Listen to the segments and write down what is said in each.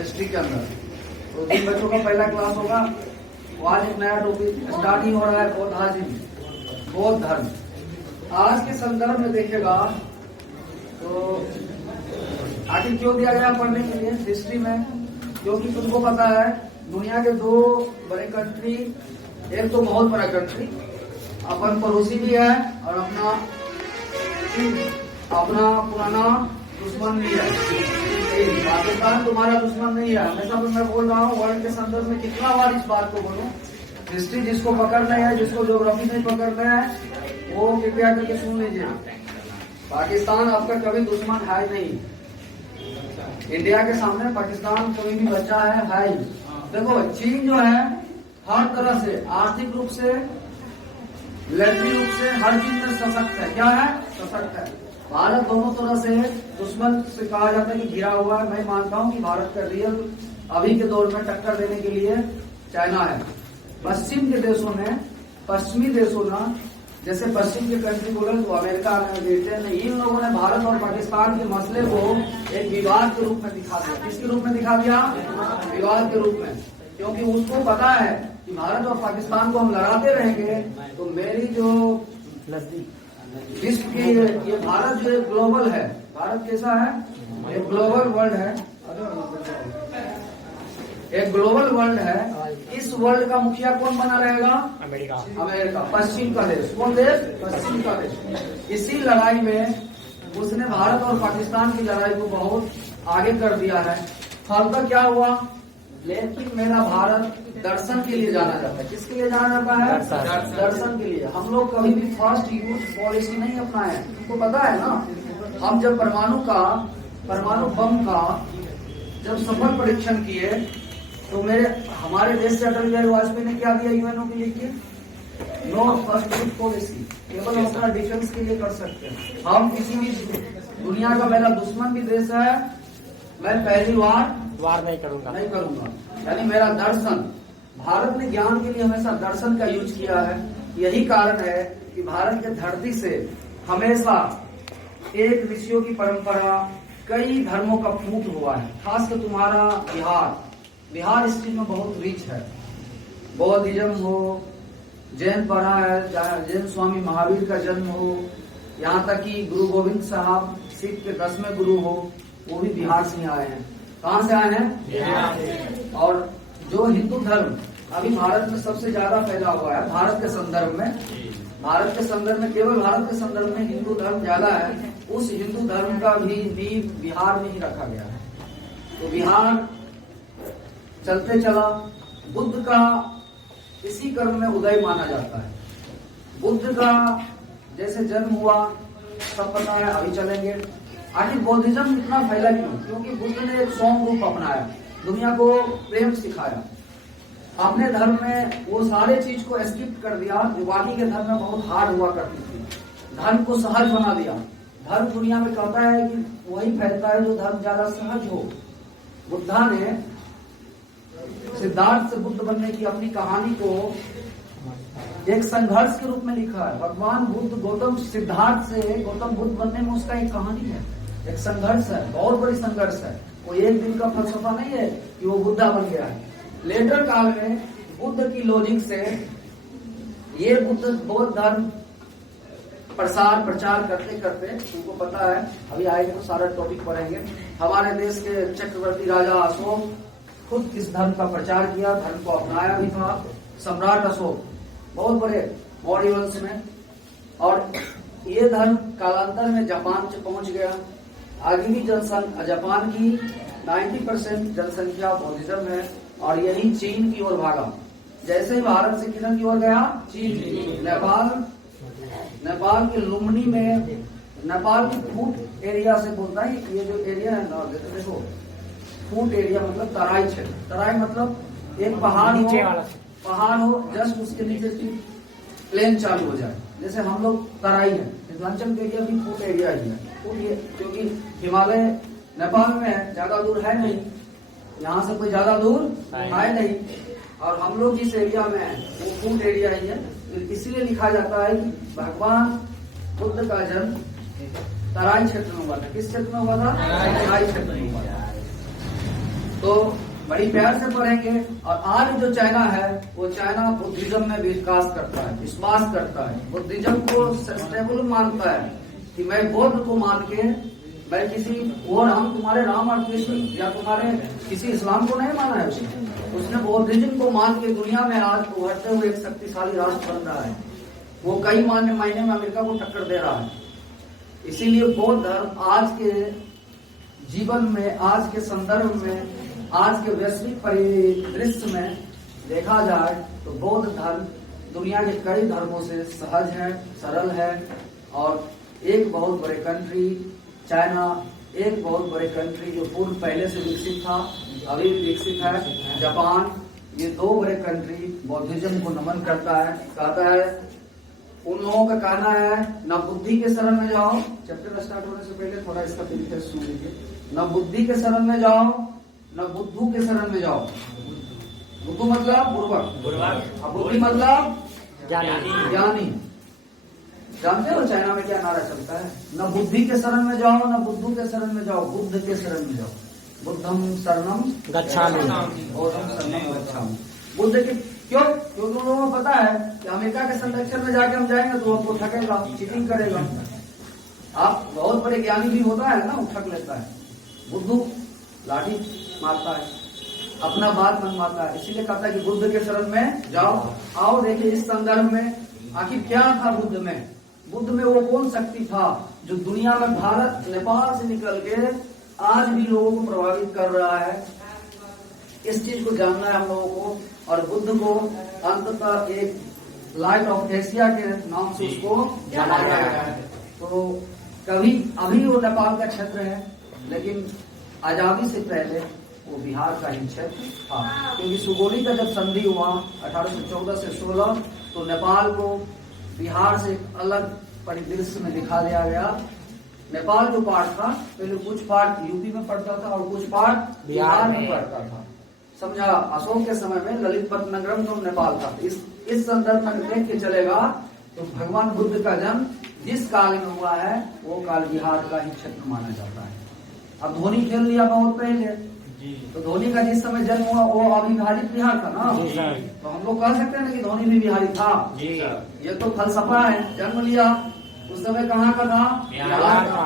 History के अंदर। तो जिन बच्चों का पहला क्लास होगा वो आज एक नया टॉपिक स्टार्टिंग हो रहा है, बौद्धाजिम, बौद्ध धर्म। आज के संदर्भ में देखेगा तो आखिर क्यों दिया गया पढ़ने के लिए हिस्ट्री में, क्योंकि तुमको पता है दुनिया के दो बड़े कंट्री, एक तो बहुत बड़ा कंट्री अपन पड़ोसी भी है और अपना पुराना दुश्मन भी है। पाकिस्तान तुम्हारा दुश्मन नहीं है, हमेशा मैं बोल रहा हूँ। वर्ल्ड के संदर्भ में कितना बार इस बात को बोलूं, हिस्ट्री जिसको पकड़ना है, जिसको ज्योग्राफी नहीं पकड़ना है, वो कृपया करके सुन लीजिए। पाकिस्तान आपका कभी दुश्मन है नहीं। इंडिया के सामने पाकिस्तान कोई भी बच्चा है ही। देखो चीन जो है हर तरह से, आर्थिक रूप से, मिलिट्री रूप से, हर चीज में सशक्त है। क्या है? सशक्त है। भारत दोनों तरह से दुश्मन से कहा जाता है कि घिरा हुआ है। मैं मानता हूं कि भारत का रियल अभी के दौर में टक्कर देने के लिए चाइना है। पश्चिम के देशों ने, पश्चिमी देशों ने, जैसे पश्चिम के कंट्री बोले तो अमेरिका ने, ब्रिटेन ने, इन लोगों ने भारत और पाकिस्तान के मसले को एक विवाद के रूप में दिखा दिया। किसके रूप में दिखा दिया? विवाद के रूप में। क्योंकि उसको पता है कि भारत और पाकिस्तान को हम लड़ाते रहेंगे तो मेरी जो विश्व की, ये भारत जो एक ग्लोबल है, भारत कैसा है? एक ग्लोबल वर्ल्ड है, एक ग्लोबल वर्ल्ड है। इस वर्ल्ड का मुखिया कौन बना रहेगा? अमेरिका, पश्चिम का देश। कौन देश? पश्चिम का देश। इसी लड़ाई में उसने भारत और पाकिस्तान की लड़ाई को बहुत आगे कर दिया है। फलतः क्या हुआ? लेकिन मेरा भारत दर्शन के लिए जाना जाता है। किसके लिए जाना जाता है? दर्शन के लिए। हम लोग कभी भी फर्स्ट यूज पॉलिसी नहीं अपनाए। तुमको पता है ना, हम जब परमाणु बम का जब सफल परीक्षण किए तो हमारे देश से अटल बिहारी वाजपेयी ने क्या दिया यूएनओ के लिए? No first use policy. केवल हम अपना डिफेंस के लिए कर सकते हैं। हम किसी भी दुनिया का मेरा दुश्मन भी देश है, मैं पहली वार नहीं करूंगा। यानी मेरा दर्शन, भारत ने ज्ञान के लिए हमेशा दर्शन का यूज किया है। यही कारण है कि भारत के धरती से हमेशा एक ऋषियों की परंपरा, कई धर्मों का फूट हुआ है। खासकर तुम्हारा बिहार इस चीज में बहुत रिच है। बौद्धिज्म हो, जैन पढ़ा है, चाहे जैन स्वामी महावीर का जन्म हो, यहाँ तक कि गुरु गोविंद साहब सिख के 10वें गुरु हो, वो भी बिहार से आए हैं। कहाँ से आए हैं? और जो हिंदू धर्म अभी भारत में सबसे ज्यादा फैला हुआ है, भारत के संदर्भ में, केवल भारत के संदर्भ में हिंदू धर्म ज्यादा है। उस हिंदू धर्म का भी बिहार में ही रखा गया है। तो बिहार चलते चला, बुद्ध का इसी कर्म में उदय माना जाता है। बुद्ध का जैसे जन्म हुआ सब पता है, अभी चलेंगे। आखिर बौद्धिज्म इतना फैला क्यों? क्योंकि बुद्ध ने एक सौम्य रूप अपनाया, दुनिया को प्रेम सिखाया। अपने धर्म में वो सारे चीज को स्किप कर दिया जो बाकी के धर्म में बहुत हार्ड हुआ करती थी। धर्म को सहज बना दिया। धर्म दुनिया में कहता है कि वही फैलता है जो धर्म ज्यादा सहज हो। बुद्धा ने सिद्धार्थ से बुद्ध बनने की अपनी कहानी को एक संघर्ष के रूप में लिखा है। भगवान बुद्ध गौतम बुद्ध बनने में उसका एक कहानी है, एक संघर्ष है, बहुत बड़ी संघर्ष है। वो एक दिन का फलसफा नहीं है कि वो बुद्धा बन गया है। लेटर काल में बुद्ध की लॉजिक से ये बौद्ध धर्म प्रचार करते करते, तुमको पता है अभी आएंगे तो सारा टॉपिक पढ़ेंगे। हमारे देश के चक्रवर्ती राजा अशोक खुद इस धर्म का प्रचार किया, धर्म को अपनाया भी था। सम्राट अशोक बहुत बड़े मौर्य वंश में, और ये धर्म कालांतर में जापान से पहुंच गया। आगे भी जापान की 90% जनसंख्या बौद्धिज्म है, और यही चीन की ओर भागा। जैसे ही भारत से किधर की ओर गया? चीन। नेपाल के लुम्बिनी में, नेपाल की फूट एरिया से बोलता है, ये जो एरिया है ना, देखो फूट एरिया मतलब तराई क्षेत्र। तराई मतलब एक पहाड़ हो, जस्ट उसके नीचे प्लेन चालू हो जाए। जैसे हम लोग तराई है, मिथिलांचल के एरिया भी फूट एरिया ही है। क्योंकि हिमालय नेपाल में है, ज्यादा दूर है नहीं, यहाँ से कोई ज्यादा दूर है नहीं, और हम लोग जिस एरिया में है वो फूट एरिया ही है। इसलिए लिखा जाता है कि भगवान बुद्ध का जन्म तराई क्षेत्र में हुआ था। किस क्षेत्र में हुआ था? तराई क्षेत्र में हुआ था। तो बड़ी प्यार से पढ़ेंगे। और आज जो चाइना है वो चाइना बुद्धिज्म में विकास करता है, विश्वास करता है, बुद्धिज्म को सस्टेनेबल मानता है कि मैं बौद्ध को मान के मैं किसी और हम तुम्हारे राम और कृष्ण या तुम्हारे किसी इस्लाम को नहीं माना है उसने बुद्धिज्म को मान के दुनिया में आज उभरते हुए एक शक्तिशाली राष्ट्र बन रहा है। वो कई महीने में अमेरिका को टक्कर दे रहा है। इसीलिए बौद्ध धर्म आज के जीवन में, आज के संदर्भ में, आज के वैश्विक परिदृश्य में देखा जाए तो बौद्ध धर्म दुनिया के कई धर्मों से सहज है, सरल है। और एक बहुत बड़े कंट्री चाइना, एक बहुत बड़े कंट्री जो पूर्व पहले से विकसित था, अभी भी विकसित है, जापान, ये दो बड़े कंट्री बौद्धिज्म को नमन करता है, कहता है। उन लोगों का कहना है न बुद्धि के शरण में जाओ, चैप्टर स्टार्ट होने से पहले थोड़ा इसका तरीके सुन लीजिए। न बुद्धि के शरण में जाओ, न बुद्धू के शरण में जाओ। बुद्धू मतलब पूर्वक, बुद्धि मतलब ज्ञानी। जानते हो चाइना में क्या नारा चलता है? न बुद्धि के शरण में जाओ, न बुद्धू के शरण में जाओ, बुद्ध के शरण में जाओ। बुद्धम शरणम गच्छामि, बौद्धम शरणम गच्छामि। बुद्ध के क्यों? क्योंकि लोगों को पता है कि अमेरिका के संरक्षण में जाके हम जाएंगे तो आपको ठगेगा, चीटिंग करेगा। आप बहुत बड़े ज्ञानी भी होता है ना, वो ठग लेता है। बुद्धू लाठी मारता है, अपना बात मनवाता है। इसीलिए कहता है कि बुद्ध के शरण में जाओ। आओ देखिए इस संदर्भ में आखिर क्या था बुद्ध में। बुद्ध में वो कौन शक्ति था जो दुनिया में भारत नेपाल से निकल के आज भी लोगों को प्रभावित कर रहा है। इस चीज को जानना है हम लोगों को। और बुद्ध को अंततः एक लाइट ऑफ एशिया के नाम से उसको जाना गया है। तो कभी अभी वो नेपाल का क्षेत्र है, लेकिन आजादी से पहले वो बिहार का ही क्षेत्र था। क्योंकि सुगोली का जब संधि हुआ 1814 से 16, तो नेपाल को बिहार से अलग परिदृश्य में दिखा दिया गया। नेपाल जो पार्ट था पहले कुछ पार्ट यूपी में पड़ता था और कुछ पार्ट बिहार में पड़ता था। समझा? अशोक के समय में ललितपत नगरम तो नेपाल था। इस संदर्भ में देख के चलेगा तो भगवान बुद्ध का जन्म जिस काल में हुआ है वो काल बिहार का ही क्षेत्र माना जाता है। अब धोनी खेल लिया बहुत पहले, तो धोनी का जिस समय जन्म हुआ वो अविभाजित बिहार था ना, तो हम लोग कह सकते हैं ना कि धोनी भी बिहारी था। ये तो फलसफा है। जन्म लिया उस समय कहाँ का था? बिहार का।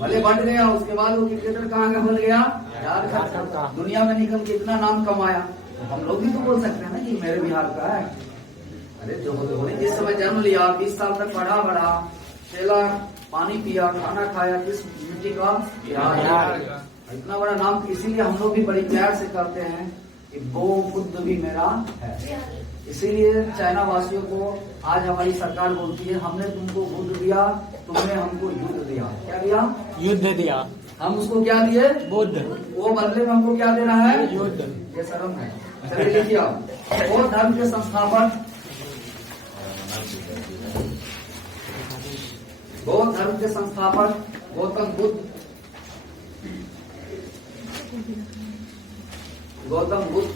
भले बट गया, उसके बाद वो क्रिकेटर कहाँ का बन गया? बिहार का। दुनिया में निकल के इतना नाम कमाया, तो हम लोग भी तो बोल सकते हैं ना कि मेरे बिहार का है। अरे जो धोनी जिस समय जन्म लिया, 20 साल तक पढ़ा बड़ा, खेला, पानी पिया, खाना खाया, किस मिट्टी का? बिहार। इतना बड़ा नाम, इसीलिए हम लोग भी बड़ी प्यार से करते हैं कि वो बुद्ध भी मेरा है। इसीलिए चाइना वासियों को आज हमारी सरकार बोलती है हमने तुमको बुद्ध दिया, तुमने हमको युद्ध दिया। क्या दिया? युद्ध दिया। हम उसको क्या दिए? बुद्ध। वो बदले में हमको क्या दे रहा है? युद्ध। ये शर्म है। चलिए लिखिए आप। बौद्ध धर्म के संस्थापक, बौद्ध धर्म के संस्थापक गौतम बुद्ध। गौतम बुद्ध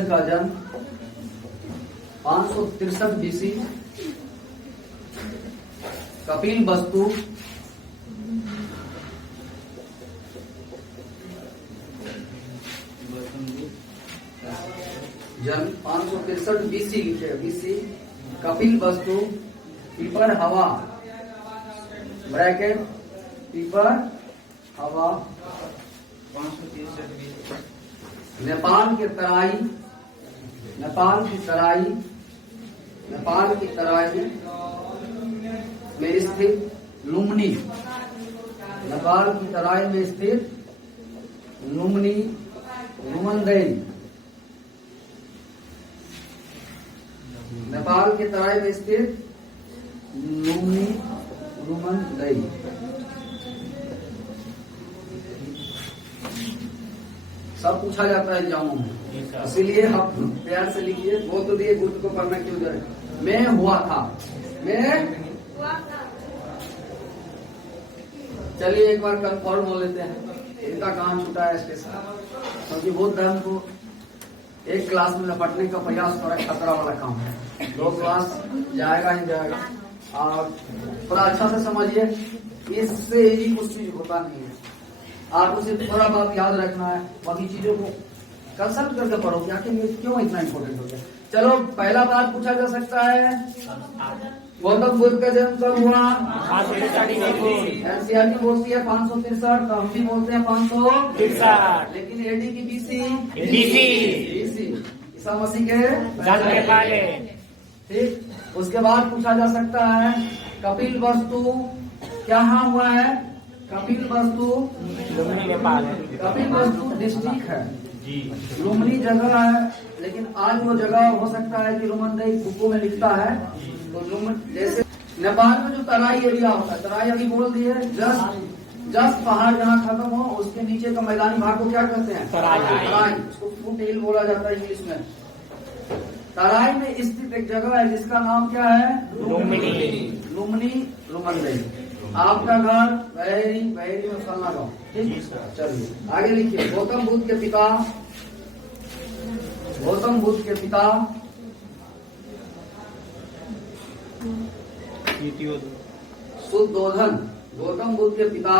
का जन्म 563 BC कपिल वस्तु जन्म 563 BC कपिल वस्तु पीपर हवा ब्रैकेट पीपर हवा नेपाल की तराई में स्थित लुम्बिनी, नेपाल की तराई में स्थित लुम्बिनी लुमनदेई, नेपाल की तराई में स्थित लुम्बिनी लुमनदेई। सब पूछा जाता है एग्जामों में, इसीलिए आप प्यार से लिखिए। वो तो दिए बुद्ध को पढ़ना क्यों जाए? मैं हुआ था, मैं। चलिए एक बार कंफर्म हो लेते हैं इनका कहाँ छूटा है स्टेशन। क्योंकि बौद्ध धर्म को एक क्लास में लपटने का प्रयास थोड़ा खतरा वाला काम है। 2 क्लास जाएगा ही जाएगा। और थोड़ा अच्छा से समझिए। इससे ही कुछ चीज होता नहीं है। आपको सिर्फ थोड़ा बहुत याद रखना है, बाकी चीजों को कंसल्ट करके पढ़ो कि आखिर ये क्यों इतना इम्पोर्टेंट हो गया। चलो पहला बात पूछा जा सकता है, गौतम बुद्ध का जन्म कब हुआ? एनसीईआरटी बोलती है 563, तो हम भी बोलते हैं 563, लेकिन एडी की बीसी ईसा मसीह के जन्म के पहले। ठीक। उसके बाद पूछा जा सकता है कपिल वस्तु क्या हुआ है? कपिल वस्तु लुम्बिनी नेपाल। कपिल वस्तु डिस्ट्रिक्ट है, लुम्बिनी जगह है, लेकिन आज वो जगह हो सकता है कि रुमनदेई बुकों में लिखता है। तो जैसे नेपाल में जो तराई एरिया होता है, तराई अभी बोल दिए, जस्ट पहाड़ जहाँ खत्म हो उसके नीचे का मैदानी भाग को क्या कहते हैं? तराई। उसको फुट हिल बोला जाता है इंग्लिश में। तराई में स्थित एक जगह है जिसका नाम क्या है? लुम्बिनी रुमनदेई। आपका घर बहेरी में फलना गाँव। ठीक, चलिए आगे लिखिए। गौतम बुद्ध के पिता शुद्धोधन। गौतम बुद्ध के पिता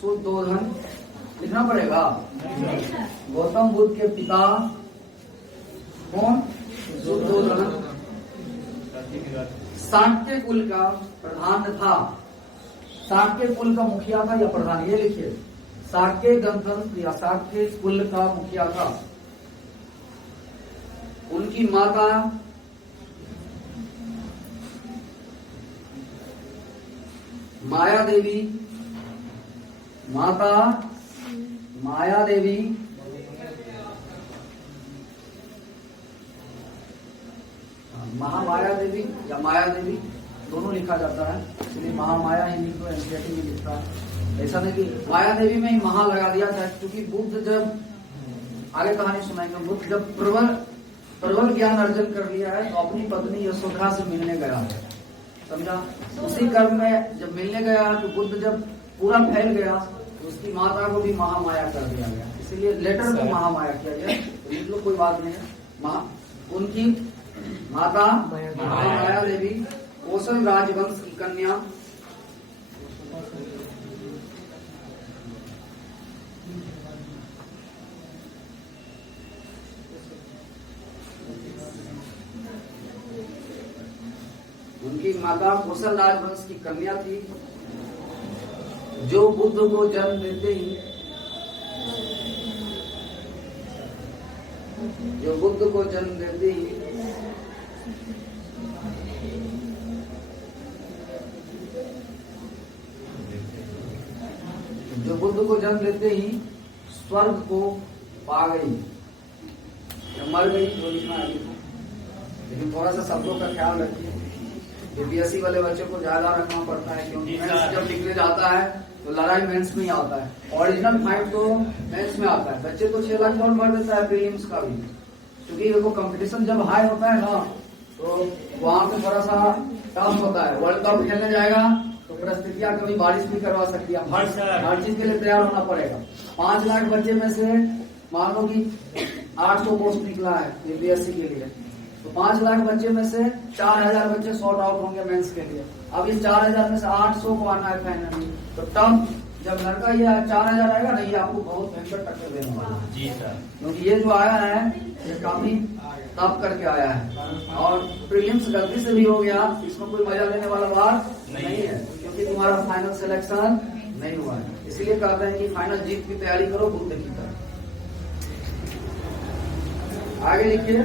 शुद्धोधन लिखना पड़ेगा। गौतम बुद्ध के पिता कौन? शुद्धोधन। शाक्य कुल का प्रधान था। शाक्य कुल का मुखिया था या प्रधान, ये लिखिए। शाक्य गणतंत्र या शाक्य कुल का मुखिया था। उनकी माता माया देवी, महामाया देवी या माया देवी दोनों लिखा जाता है, इसलिए महामाया हिंदी को एनसीईआरटी में लिखता है। ऐसा नहीं कि माया देवी में ही महा लगा दिया था, क्योंकि बुद्ध जब आगे कहानी सुनाएंगे, बुद्ध जब प्रबल ज्ञान अर्जन कर लिया है तो अपनी पत्नी यशोधरा से मिलने गया है, समझा। उसी क्रम में जब मिलने गया तो बुद्ध जब पूरा फैल गया तो उसकी माता को भी महामाया कर दिया गया, इसीलिए लेटर को महामाया किया गया। तो इन लोग कोई बात नहीं है। उनकी माता महामाया देवी कौशल राजवंश की कन्या, उनकी माता कौशल राजवंश की कन्या थी, जो बुद्ध को जन्म देते ही जो बुद्ध को जन्म देते ही स्वर्ग को पा गई, मर गई तो लिखना है। लेकिन थोड़ा सा शब्दों का ख्याल रखिए, बीपीएससी वाले बच्चों को ज्यादा रखना पड़ता है, क्योंकि मेंस जब लिखने जाता है तो लड़ाई मेंस में ही आता है। ओरिजिनल फाइट तो मेंस में आता है। बच्चे तो 6 लाख डॉलर भर देता है प्रीलिम्स का भी, क्योंकि देखो कंपटीशन जब हाई होता है ना तो वहां पे थोड़ा सा टफ होता है। वर्ल्ड कप खेलने जाएगा तो परिस्थितियां कभी बारिश भी करवा सकती है, हर चीज के लिए तैयार होना पड़ेगा। 5 लाख बच्चे में से मान लो कि 800 पोस्ट निकला है बीपीएससी के लिए, तो 5 लाख बच्चे में से 4000 बच्चे सॉर्ट आउट होंगे मेंस के लिए। अब इस 4000 में से 800 को आना है फाइनल में, तो टफ जब लड़का ये 4000 आएगा ना, ये आपको बहुत भयंकर टक्कर देने वाला है जी सर, क्योंकि ये जो आया है ये काफी टफ करके आया है। और प्रीलिम्स गलती से भी हो गया, इसमें कोई मजा लेने वाला बात नहीं है, क्योंकि तुम्हारा फाइनल सिलेक्शन नहीं हुआ है। इसलिए कहते हैं कि फाइनल जीत की तैयारी करो बुद्ध की तरह। आगे लिखिए।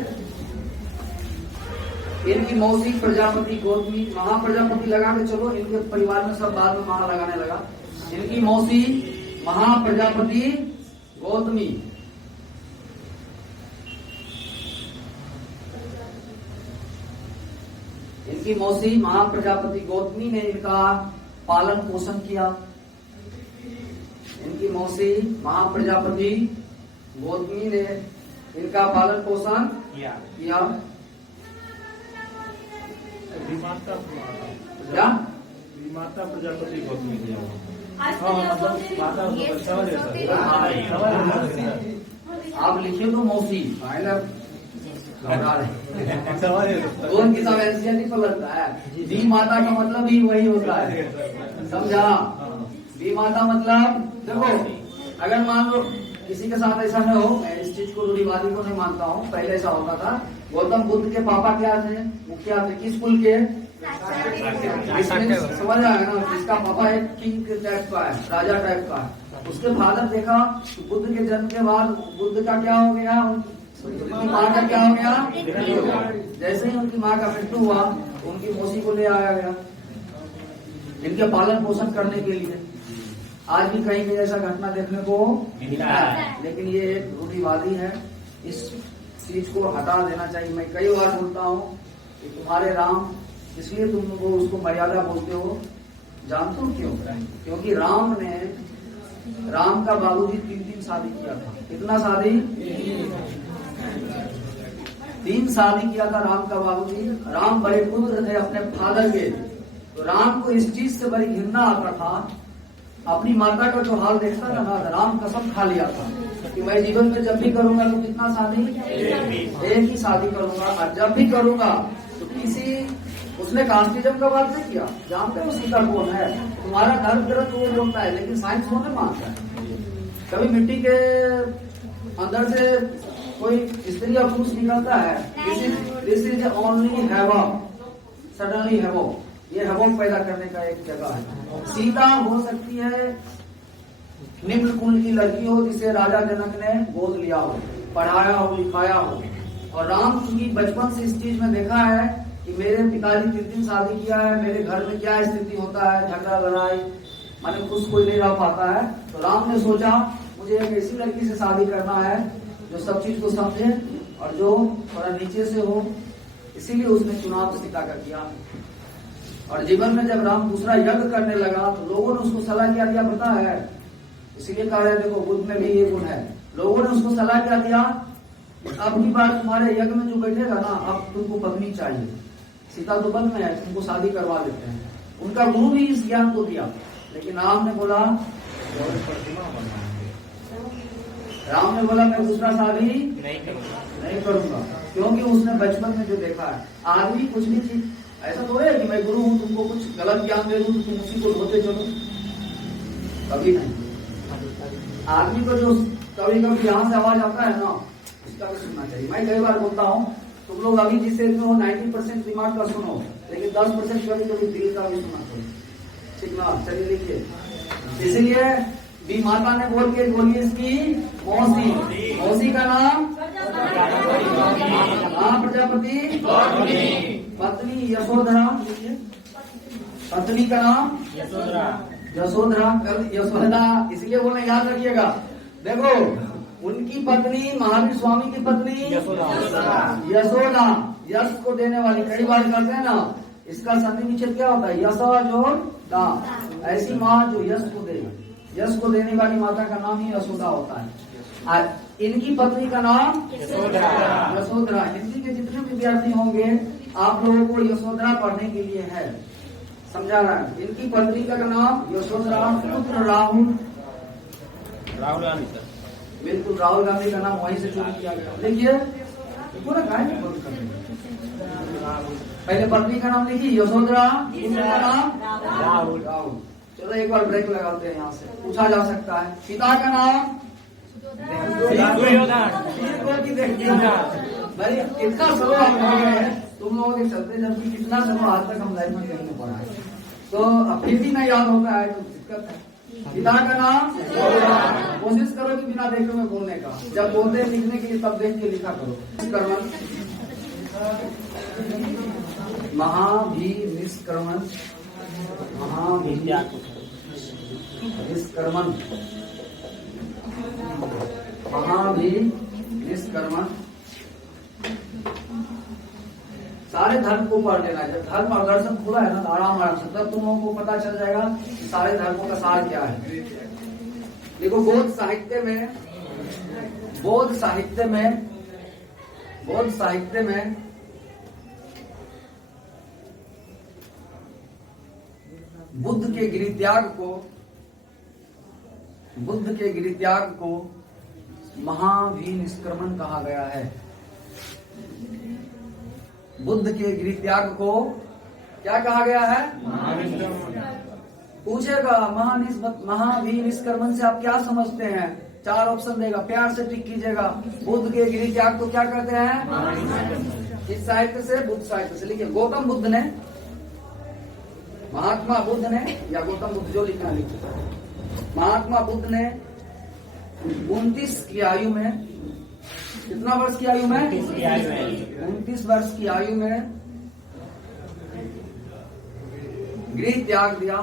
इनकी मौसी प्रजापति गौतमी, महाप्रजापति लगा के चलो, इनके परिवार में सब बाद में महा लगाने लगा। इनकी मौसी महाप्रजापति गौतमी, इनकी मौसी महाप्रजापति गौतमी ने इनका पालन पोषण किया। इनकी मौसी महाप्रजापति गौतमी ने इनका पालन पोषण किया। क्या माता प्रजापति गौतमी किया, आप लिखिए तो मौसी दोनों की सब एनसीईआरटी पर लगता है। जी माता का मतलब ही वही होता है, समझा? बी माता मतलब देखो, अगर मान लो किसी के साथ ऐसा न हो, मैं इस चीज को रूढ़िवादी को नहीं मानता हूँ, पहले ऐसा होता था। गौतम बुद्ध के पापा क्या थे, मुखिया थे, किस कुल के? समझ रहा है ना? जिसका पापा एक किंग टाइप का है, राजा टाइप का है। उसके फादर देखा बुद्ध के जन्म के बाद बुद्ध का क्या हो गया, उनकी माँ का क्या हो गया? जैसे ही उनकी माँ का मृत्यु हुआ, उनकी मौसी को ले आया गया इनके पालन पोषण करने के लिए। आज भी कहीं भी ऐसा घटना देखने को मिलता है, लेकिन ये एक रूढ़िवादी है, इस चीज को हटा देना चाहिए। मैं कई बार बोलता हूँ कि तुम्हारे राम, इसलिए तुम वो उसको मर्यादा बोलते हो, जानते हो क्यों? क्योंकि राम का बाबूजी 3 शादी किया था। कितना शादी? 3 शादी किया था राम का बाबूजी। राम बड़े पुत्र थे अपने फादर के, तो राम को इस चीज से बड़ी घृणा आता था। अपनी माता का जो हाल देखता था ना, राम कसम खा लिया था कि मैं जीवन में जब भी करूंगा तो कितना शादी? एक ही शादी करूंगा, और जब भी करूंगा तो किसी, उसने कास्टिज्म का बात नहीं किया। जानते हो सीता कौन है? तुम्हारा धर्म ग्रंथ वो बोलता है, लेकिन साइंस वो नहीं मानता है। कभी मिट्टी के अंदर से कोई स्त्री या पुरुष निकलता है, this is only havoc, suddenly havoc, ये हैवॉक पैदा करने का एक जगह है। सीता हो सकती है निम्न कुल की लड़की हो, जिसे राजा जनक ने गोद लिया हो, पढ़ाया हो, लिखाया हो। और राम की बचपन से इस चीज में देखा है कि मेरे पिताजी 3 शादी किया है, मेरे घर में क्या स्थिति होता है, झगड़ा लड़ाई, माने खुश कोई नहीं रह पाता है। तो राम ने सोचा मुझे एक ऐसी लड़की से शादी करना है जो सब चीज को समझे और जो थोड़ा नीचे से हो, इसीलिए उसने चुनाव सीता का किया। और जीवन में जब राम दूसरा यज्ञ करने लगा तो लोगों ने उसको सलाह क्या दिया पता है? इसीलिए कह रहे देखो बुद्ध में भी ये गुण है। लोगों ने उसको सलाह क्या दिया? अब की बार तुम्हारे यज्ञ में जो बैठेगा ना, अब तुमको पत्नी चाहिए। सीता तो वन में है, तुमको शादी करवा देते हैं। उनका गुरु भी इस ज्ञान को दिया, लेकिन राम ने बोला मैं दूसरा शादी नहीं करूंगा, क्योंकि उसने बचपन में जो देखा है। आदमी कुछ भी चीज ऐसा तो है कि मैं गुरु हूँ, तुमको कुछ गलत ज्ञान दे दूं तो तुम उसी को धोते चलो, कभी नहीं। आदमी को जो कभी कभी यहाँ से आवाज आता है ना, उसका भी सुनना चाहिए। मैं कई बार बोलता हूँ तुम लोग अभी जिस एज में हो 90% दिमाग का सुनो, लेकिन 10% कभी कभी दिल का भी सुना चाहिए। ठीक ना? चलिए लिखिए। इसीलिए बी माता ने बोल के बोली इसकी मौसी का नाम प्रजापति, पत्नी यशोधरा, पत्नी का नाम यशोधरा। इसलिए बोलने याद रखिएगा। देखो उनकी पत्नी महावीर स्वामी की पत्नी यशोदा, यश को देने वाली। कई बार करते हैं ना, इसका संधि विच्छेद क्या होता है? यशोदा। ऐसी माँ जो यश को दे, यश को देने वाली माता का नाम ही यशोदा होता है। और इनकी पत्नी का नाम यशोधरा। हिंदी के जितने विद्यार्थी होंगे आप लोगों को यशोधरा पढ़ने के लिए है, समझा रहा है। इनकी पत्नी का नाम यशोधरा, पुत्र राहुल गांधी, बिल्कुल राहुल गांधी का नाम वहीं से चोरी किया गया। देखिए पूरा गाय में बंद कर, पहले पत्नी का नाम लिखिए यशोधरा, दूसरे का नाम राहुल। चलो एक बार ब्रेक लगाते हैं, यहाँ से पूछा जा सकता है। पिता का नाम भाई इतना स्लो हम हो गए हैं तुम लोगों के चलते, जबकि कितना स्लो आज तक हम लाइफ में कहीं नहीं पढ़ा है, तो अब फिर भी नहीं याद होता है तो दिक्कत है। पिता का नाम, कोशिश करो कि बिना देखे में बोलने का, जब बोलते हैं लिखने के लिए तब देख के लिखा करो। निष्कर्मण, निष्कर्मण। सारे धर्म को पढ़ लेना। जब धर्म और दर्शन खुला है ना, आराम से तब तुम लोगों को पता चल जाएगा सारे धर्मों का सार क्या है। देखो बौद्ध साहित्य में बुद्ध के गिरित्याग को महाविनिष्क्रमण कहा गया है। बुद्ध के गिरित्याग को क्या कहा गया है? पूछेगा महाभिनिष्क्रमण से आप क्या समझते हैं? 4 ऑप्शन देगा, प्यार से टिक कीजिएगा। बुद्ध के गृह त्याग को क्या कहते हैं? इस साहित्य से, बुद्ध साहित्य से लिखिए। गौतम बुद्ध ने, महात्मा बुद्ध ने, या गौतम बुद्ध जो लिखना लिखिए। महात्मा बुद्ध ने 29 की आयु में, कितना वर्ष की आयु में? 29 वर्ष की आयु में गृह त्याग दिया।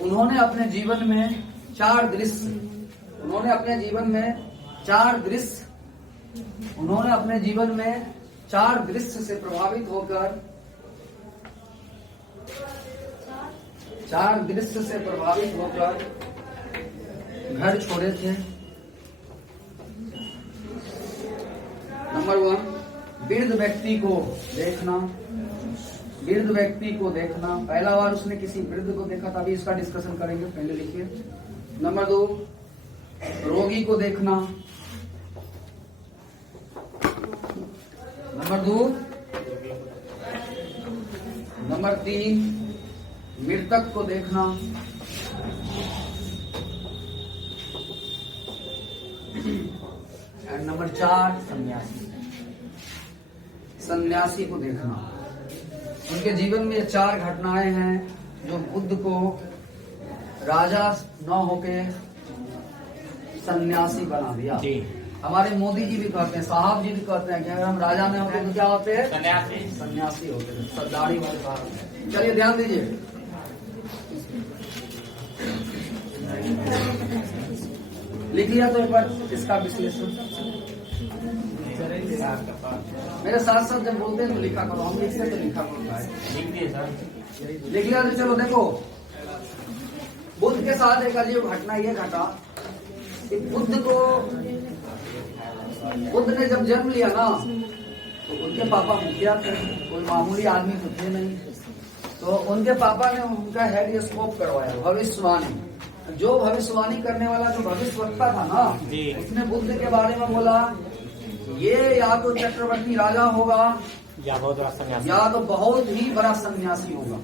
उन्होंने अपने जीवन में 4 दृश्य, उन्होंने अपने जीवन में 4 दृश्य से प्रभावित होकर, 4 दृश्य से प्रभावित होकर घर छोड़े थे। नंबर 1, वृद्ध व्यक्ति को देखना। वृद्ध व्यक्ति को देखना, पहला बार उसने किसी वृद्ध को देखा था, अभी इसका डिस्कशन करेंगे, पहले लिखिए। नंबर 2, रोगी को देखना। नंबर 2, नंबर 3, मृतक को देखना। एंड नंबर 4, सन्यासी को देखना। उनके जीवन में 4 घटनाएं हैं जो बुद्ध को राजा न होके सन्यासी बना दिया। हमारे मोदी जी भी कहते हैं, साहब जी भी कहते हैं कि अगर हम राजा नहीं होते तो क्या होते हैं? सन्यासी होते हैं। सरदारी वाले साहब। चलिए ध्यान दीजिए, लिख लिया तो एक बार इसका विश्लेषण मेरे साथ साथ जब बोलते हैं तो लिखा करो, हम लिखते तो लिखा करो। लिख दिए सर, लिख लिया तो चलो देखो। बुद्ध के साथ एक अजीब घटना ये घटा कि बुद्ध ने जब जन्म लिया ना, तो उनके पापा मुखिया थे, कोई मामूली आदमी तो थे नहीं। तो उनके पापा ने उनका हेडस्कोप करवाया, भविष्यवाणी। जो भविष्यवाणी करने वाला जो भविष्यवक्ता था ना, उसने बुद्ध के बारे में बोला ये या तो चक्रवर्ती राजा होगा या तो बहुत ही बड़ा सन्यासी होगा।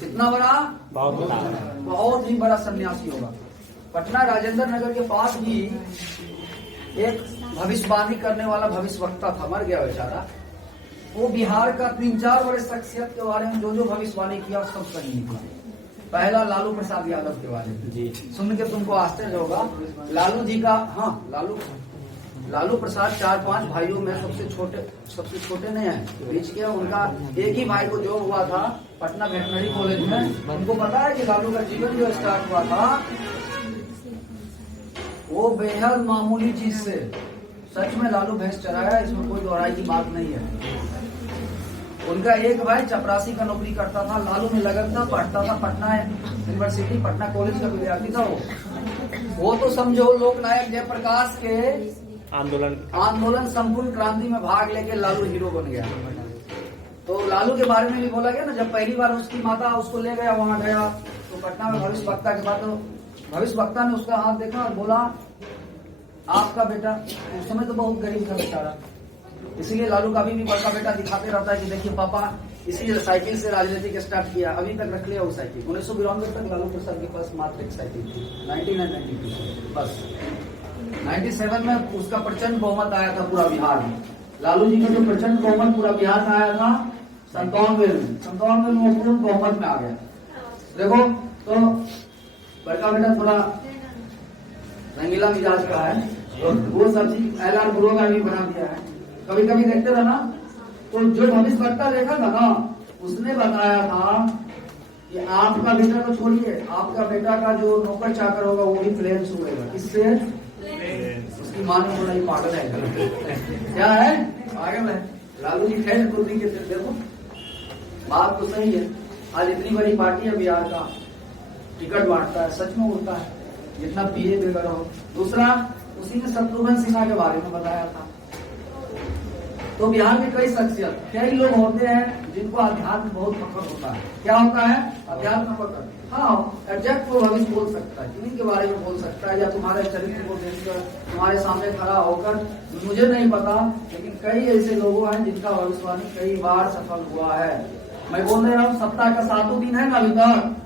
कितना बड़ा? बहुत ही बड़ा सन्यासी होगा। पटना राजेंद्र नगर के पास ही एक भविष्यवाणी करने वाला भविष्यवक्ता था, मर गया बेचारा। वो बिहार का 3-4 बड़े शख्सियत के बारे में जो भविष्यवाणी किया सब सही निकला। पहला लालू प्रसाद यादव के बारे में सुन के तुमको आश्चर्य होगा। लालू जी का, हाँ, लालू प्रसाद 4-5 भाइयों में सबसे छोटे नहीं है, बीच के। उनका एक ही भाई को जो हुआ था पटना वेटनरी कॉलेज में। उनको पता है कि लालू का जीवन जो स्टार्ट हुआ था वो बेहद मामूली चीज से। सच में लालू भैंस चराया, इसमें कोई दोहराई की बात नहीं है। उनका एक भाई चपरासी का नौकरी करता था, लालू में लगन था, पढ़ता था पटना यूनिवर्सिटी, पटना कॉलेज का विद्यार्थी था वो तो समझो लोकनायक जयप्रकाश के आंदोलन संपूर्ण क्रांति में भाग लेके लालू हीरो बन गया। तो लालू के बारे में भी बोला गया ना, जब पहली बार उसकी माता उसको ले गया, वहां गया तो पटना में भविष्यवक्ता के बाद तो भविष्यवक्ता ने उसका हाथ देखा और बोला आपका बेटा, उस समय तो बहुत गरीब था बेचारा, इसीलिए लालू का अभी भी बड़का बेटा दिखाते रहता है कि देखिए पापा इसी साइकिल से राजनीति स्टार्ट किया, अभी तक रख लिया वो साइकिल। 1992 तक लालू प्रसाद के पास मात्र एक साइकिल थी, 1992 बस। 97 में उसका प्रचंड बहुमत आया था पूरा बिहार में। लालू जी का जो प्रचंड बहुमत पूरा बिहार में आया था 97 में वो पूर्ण बहुमत में आ गया। देखो तो बड़का बेटा थोड़ा रंगीला मिजाज का है, तो वो सब चीज LR गुरु का भी बना दिया है। कभी कभी देखते रहा ना, तो जो भविष्यवक्ता देखा था ना, उसने बताया था कि आपका बेटा तो छोड़िए, आपका बेटा का जो नौकर चाकर होगा वो भी प्लेन छुएगा। किससे? उसकी मां ने बोला ये पागल है। क्या है? पागल है। लालू जी खैर दूरी के देखो बात तो सही है। आज इतनी बड़ी पार्टी है बिहार का, टिकट बांटता है, सच में होता है, जितना पीए बेगर हो। दूसरा, उसी ने शत्रुघ्न सिन्हा के बारे में बताया था। तो बिहार में कई शख्सियत, कई लोग होते हैं जिनको अध्यात्म बहुत पकड़ होता है। क्या होता है? अध्यात्म पकड़। हाँ, एग्जैक्ट वो भविष्य बोल सकता है, किन्हीं के बारे में बोल सकता है, या तुम्हारे चरित्र को देखकर तुम्हारे सामने खड़ा होकर, मुझे नहीं पता, लेकिन कई ऐसे लोग हैं जिनका भविष्यवाणी कई बार सफल हुआ है। मैं बोल रहा हूँ, सप्ताह का 7 दिन है ना अभी तक,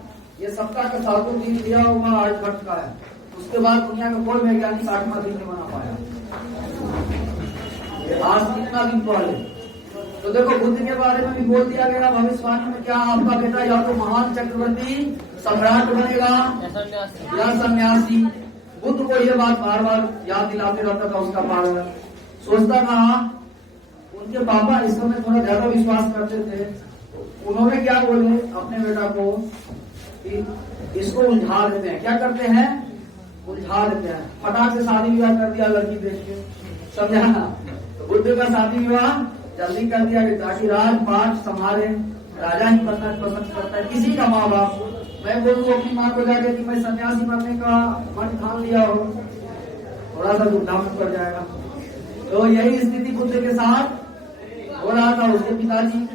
ये सप्ताह का 7 दिन दिया हुआ आर्यभट्ट का है। उसके बाद दुनिया में कोई वैज्ञानिक 8वां दिन नहीं बना पाया। आज कितना दिन पहले तो देखो, बुद्ध के बारे में भी बोल दिया गया भविष्यवाणी में, क्या आपका बेटा या तो महान चक्रवर्ती सम्राट बनेगा या सन्यासी। बुद्ध को ये बात बार बार याद दिलाते रहता था उसका पालन। सोचता था, उनके पापा इस समय थोड़ा ज्यादा विश्वास करते थे। उन्होंने क्या बोले अपने बेटा को कि इसको उलझा देते हैं। क्या करते हैं? उलझा देते हैं। फटाक से शादी विवाह कर दिया लड़की देख के, समझा ना। तो बुद्ध का शादी विवाह जल्दी कर दिया ताकि राजपाट संभाले। राजा ही बनना पसंद करता है किसी का माँ बाप। मैं बोलूँ अपनी माँ को जाके कि मैं सन्यासी बनने का मन ठान लिया हो, थोड़ा सा दुविधा में पड़ जाएगा। तो यही स्थिति बुद्ध के साथ हो रहा था। उसके पिताजी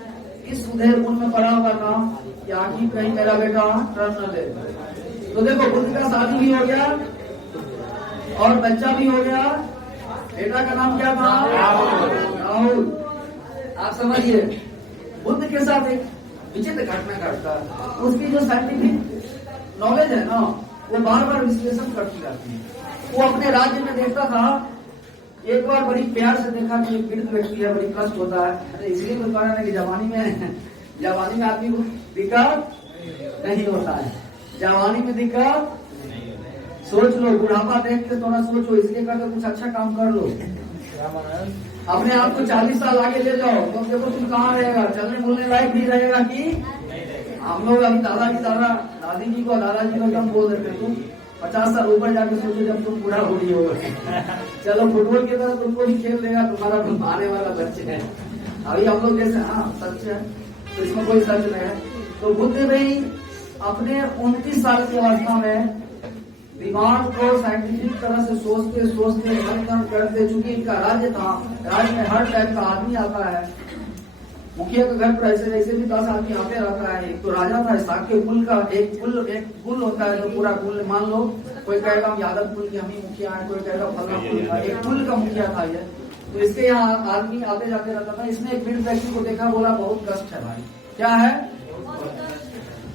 इस उधेर गुण में पड़ा हुआ था कि आखिर कहीं मेरा बेटा टर्न न ले। तो देखो, बुद्ध का शादी भी हो गया और बच्चा भी हो गया। बेटा का नाम क्या था? राहुल। आप समझिए, बुद्ध के साथ एक विचित्र घटना घटता है। उसकी जो साइंटिफिक नॉलेज है ना, वो बार बार विश्लेषण करती रहती है। वो अपने राज्य में देखता था, एक बार बड़ी प्यार से देखा कि एक वृद्ध व्यक्ति है, बड़ी कष्ट होता है। इसलिए तो कारण है कि जवानी में आदमी को दिक्कत नहीं होता है। जवानी में दिक्कत, सोच लो, बुढ़ापा देख के थोड़ा सोचो, इसलिए करके कुछ अच्छा काम कर लो। अपने आप को 40 साल आगे ले जाओ, तो देखो तुम कहाँ रहेगा, चलने बोलने लायक भी रहेगा कि हम लोग अभी दादी जी को एकदम बोल देते, तुम 50 साल ऊपर जाके सोचो जब तुम बूढ़ा हो रही हो। चलो, फुटबॉल की तरह तुमको भी खेल देगा तुम्हारा आने वाला बच्चे है। अभी हम लोग जैसे, हाँ सच है, तो इसमें कोई सच नहीं है। तो बुद्ध भाई अपने 29 साल की अवस्था में दिमाग को साइंटिफिक तरह से सोचते मंथन करते, चूंकि इनका राज्य था, राज्य में हर टाइप का आदमी आता है। मुखिया के घर पर ऐसे भी 10 आदमी आते रहता है। एक तो राजा था, साके कुल का एक कुल होता है, तो पूरा कुल मान लो, कोई कहेगा हम यादव कुल के हम ही मुखिया है, कोई कहेगा फला कुल का, एक कुल का मुखिया था ये। तो इसके यहाँ आदमी आते जाते रहता था। इसने एक वृद्ध व्यक्ति को देखा, बोला बहुत कष्ट है भाई। क्या है?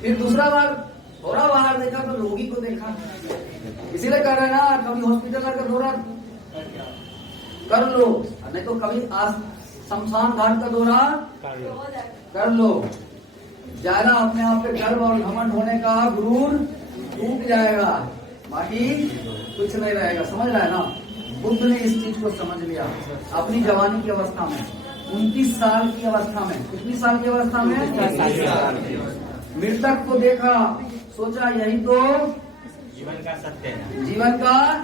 फिर दूसरा बार थोड़ा बाहर देखा तो रोगी को देखा। इसीलिए कह रहे ना, कभी हॉस्पिटल का दौरा कर लो, नहीं तो कभी शमशान घाट का दौरा कर लो। ज्यादा अपने आप पे गर्व और घमंड होने का गुरूर टूट जाएगा, बाकी कुछ नहीं रहेगा। समझ रहा है ना? बुद्ध ने इस चीज को समझ लिया अपनी जवानी की अवस्था में, 29 साल की अवस्था में। कितनी साल की अवस्था में? मृतक को देखा, सोचा यही तो जीवन का सत्य है, जीवन का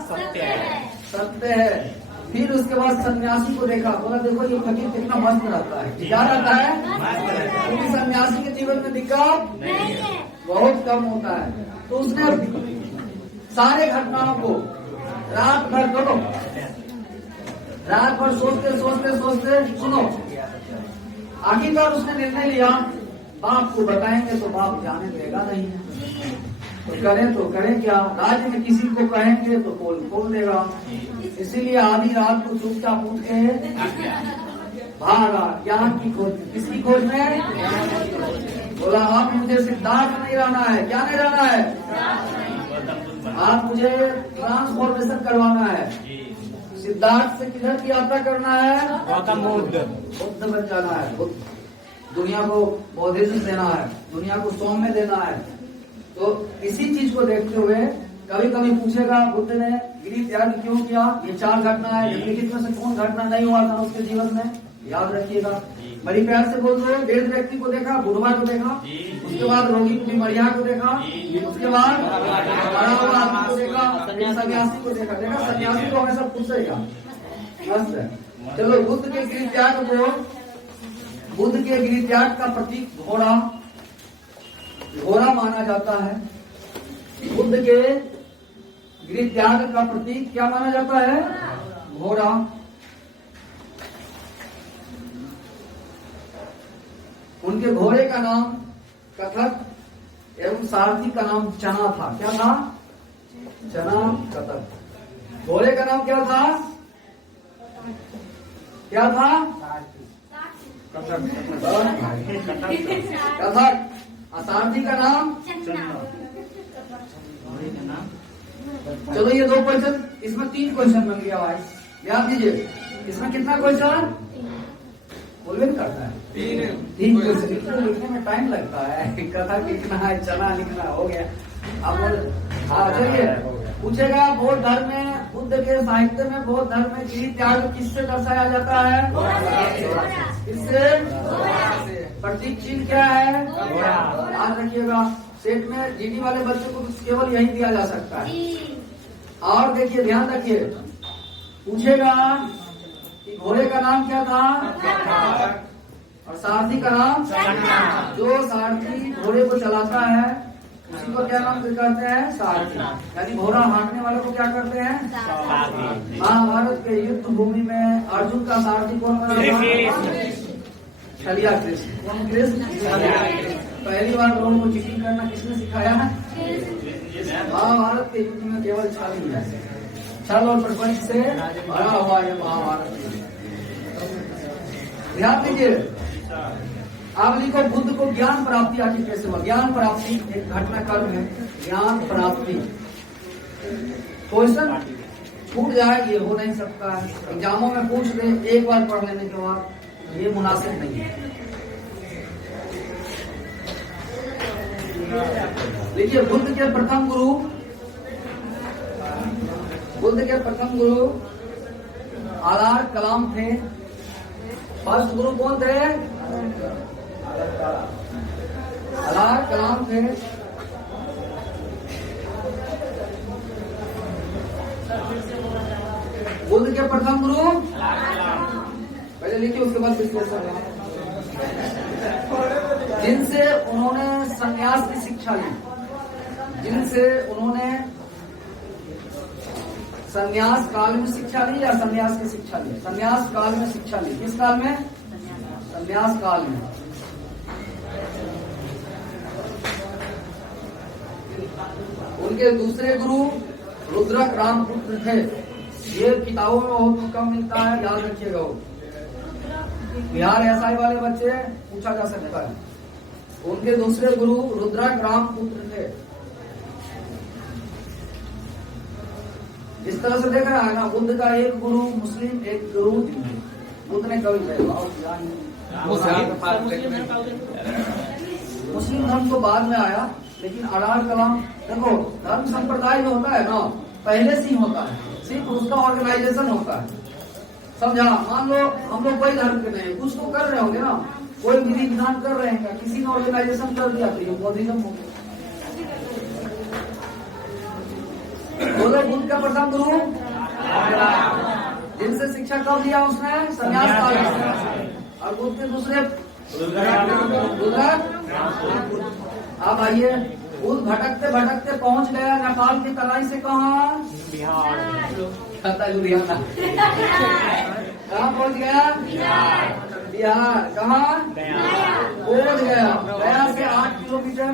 सत्य है। फिर उसके बाद सन्यासी को देखा, बोला देखो ये फकीर कितना मस्त रहता है। क्या रहता है? क्योंकि सन्यासी के जीवन में दिक्कत बहुत कम होता है। तो उसने सारे घटनाओं को रात भर सोचते सुनो, आखिरकार उसने निर्णय लिया, बाप को बताएंगे तो बाप जाने देगा नहीं, तो करें क्या। राज्य में किसी को कहेंगे तो पोल खोल देगा। इसीलिए आधी रात को चुपचाप उठ के भागा ज्ञान की खोज में। किसकी खोज में? बोला आप मुझे सिद्धार्थ नहीं रहना है। क्या नहीं रहना है? आप मुझे ट्रांसफॉर्मेशन करवाना है। सिद्धार्थ से किधर की यात्रा करना है? गौतम बुद्ध बन जाना है। दुनिया को बौद्धिज्म देना है, दुनिया को सौम्य देना है। तो इसी चीज को देखते हुए कभी कभी पूछेगा बुद्ध ने गिरि त्याग क्यों किया? ये 4 घटना है, निम्नलिखित में से कौन घटना नहीं हुआ था उसके जीवन में? याद रखिएगा। बड़ी प्यार से बोल दो, वृद्ध व्यक्ति को देखा, बुढ़वा को देखा, उसके बाद रोगी को, बीमारिया को देखा, उसके बाद मरा हुआ आदमी को देखा, सन्यासी को देखा। सन्यासी को हमेशा पूछेगा। मस्त है। चलो, बुद्ध के गिरि त्याग का प्रतीक घोड़ा माना जाता है। बुद्ध के गिरि त्याग का प्रतीक क्या माना जाता है? घोड़ा। उनके घोड़े का नाम कथक एवं सारथी का नाम चना था। क्या था? चना कथक। घोड़े का नाम क्या था? क्या था? कथक। सारथी का नाम? चलो ये 2 क्वेश्चन, इसमें 3 क्वेश्चन बन गया भाई, ध्यान दीजिए। इसमें कितना क्वेश्चन बोलवे करता है? 3 क्वेश्चन। लिखने में टाइम लगता है, कथा लिखना है, चना लिखना, हो गया। अब चलिए पूछेगा, बौद्ध धर्म में, बुद्ध के साहित्य में बौद्ध धर्म में गिरी त्याग किससे दर्शाया जाता है? किससे? प्रतीक चिन्ह क्या है? ध्यान रखिएगा, सेट में जीडी वाले बच्चों को केवल यही दिया जा सकता है। और देखिए ध्यान रखिए, पूछेगा कि घोड़े का नाम क्या था? और सारथी का नाम? जो सारथी घोड़े को चलाता है उसी को क्या नाम कहते हैं? सारथी। यानी घोड़ा हाँकने वाले को क्या करते हैं? महाभारत के युद्ध भूमि में अर्जुन का सारथी कौन बना था? छलिया कृष्ण। कौन कृष्ण? पहली बार लोगों को चीटिंग करना किसने सिखाया है? महाभारत के युद्ध में केवल छल ही है, छल और प्रपंच से भरा हुआ है महाभारत। ध्यान दीजिए, आप लिखो बुद्ध को ज्ञान प्राप्ति आखिर कैसे हुआ? ज्ञान प्राप्ति एक घटनाक्रम है, ज्ञान प्राप्ति। क्वेश्चन छूट जाए ये हो नहीं सकता है, एग्जामों में पूछ दे एक बार पढ़ लेने के बाद, ये मुनासिब नहीं है। देखिए बुद्ध के प्रथम गुरु, बुद्ध के प्रथम गुरु आलार कलाम थे। फर्स्ट गुरु कौन थे? आलार कलाम थे। बुद्ध के प्रथम गुरु पहले लिखिए, उसके बाद विश्लेषण। जिनसे उन्होंने संन्यास की शिक्षा ली, जिनसे उन्होंने संन्यास काल में शिक्षा ली या संन्यास की शिक्षा ली? संन्यास काल में शिक्षा ली। किस काल में? संन्यास काल में। उनके दूसरे गुरु रुद्रक रामपुत्र थे। ये किताबों में बहुत कम मिलता है, याद रखिएगा। बिहार एसआई वाले बच्चे पूछा जा सकता है। उनके दूसरे गुरु रुद्रक रामपुत्र थे। इस तरह से देख रहा है ना, बुद्ध का एक गुरु मुस्लिम, एक गुरु हिंदू। बुद्ध ने कभी मुस्लिम धर्म तो बाद में आया, लेकिन आलार कलाम, देखो धर्म संप्रदाय जो होता है ना पहले से ही होता है, सिर्फ उसका ऑर्गेनाइजेशन होता है, समझा? मान लो हम लोग कोई धर्म के नहीं, कुछ तो कर रहे होंगे ना, कोई विधि विधान कर रहे हैं, किसी ने ऑर्गेनाइजेशन कर दिया तो ये बौद्धिज्म हो गया। बोलो बुद्ध का प्रथम गुरु, जिनसे शिक्षा कब दिया उसने? संन्यास काल में। और बुद्ध के दूसरे अब आइए, बुद्ध भटकते भटकते पहुंच गया नेपाल की तराई से कहाँ? बिहार। लुधियाना। कहाँ पहुंच गया? बिहार। कहाँ? बोध गया। गया से 8 किलोमीटर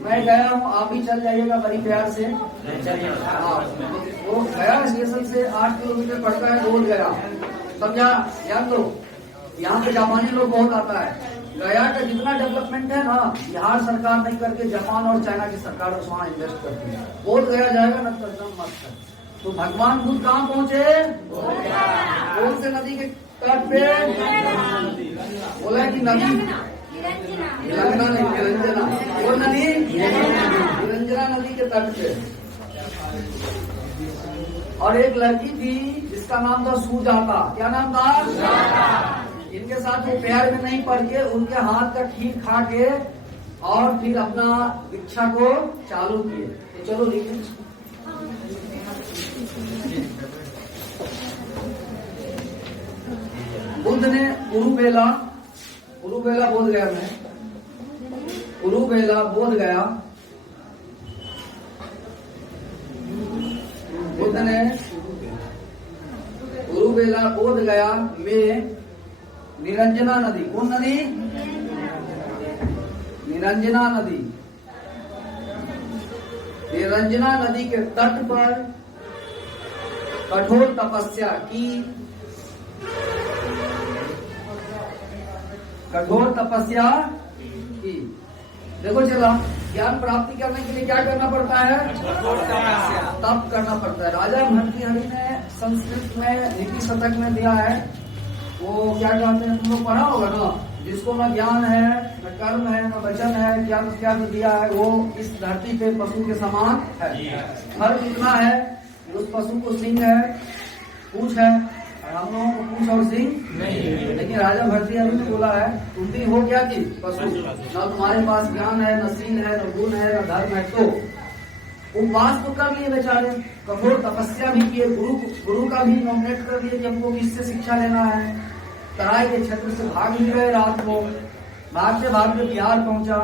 मैं गया हूँ, आप भी चल जाइएगा बड़ी प्यार से। वो गया स्टेशन से 8 किलोमीटर पड़ता है बोध गया, समझा? याद लो, यहाँ पे जापानी लोग बहुत आता है। गया का जितना डेवलपमेंट है ना, बिहार सरकार नहीं करके जापान और चाइना की सरकार वहाँ इन्वेस्ट करती है। बोध गया जाएगा ना तो एकदम मस्त है। तो भगवान बुद्ध कहाँ पहुँचे? कौन से नदी के तट पे? बोला कि नदी निरंजना नहीं, निरंजना। वो नदी निरंजना नदी के तट पे। और एक लड़की थी जिसका नाम था सुजाता। क्या नाम था? इनके साथ वो प्यार में नहीं पड़ के उनके हाथ का खीर खा के और फिर अपना दीक्षा को चालू किए। तो चलो लिखिए। बुद्ध ने उरुबेला बोध गया में, उरुबेला बोध गया, बुद्ध ने उरुबेला बोध गया में निरंजना नदी, कौन नदी? निरंजना नदी, निरंजना नदी के तट पर कठोर तपस्या की, कठोर तपस्या की। देखो चला, ज्ञान प्राप्ति करने के लिए क्या करना पड़ता है? तप करना पड़ता है। राजा भर्तृहरि ने संस्कृत में नीति शतक में दिया है, वो क्या कहते हैं, तुम लोग पढ़ा होगा ना, जिसको न ज्ञान है, न कर्म है, न वचन है, क्या दिया है, वो इस धरती पे पशु के समान है। फर्क इतना है कि उस पशु को सिंह है, पूंछ है, और हम लोगों को पूंछ और सिंह नहीं। लेकिन राजा भर्तृहरि ने बोला है, तुम भी हो क्या की पशु, न तुम्हारे पास ज्ञान है, न शील है, न गुण है, न धर्म है। तो उपवास तो कर लिए बेचारे, कठोर तपस्या भी किए, गुरु का भी नॉमिनेट कर दिए कि हमको किससे शिक्षा लेना है। तराई के क्षेत्र से भाग भी गए, रात को भागते भागते बिहार पहुंचा,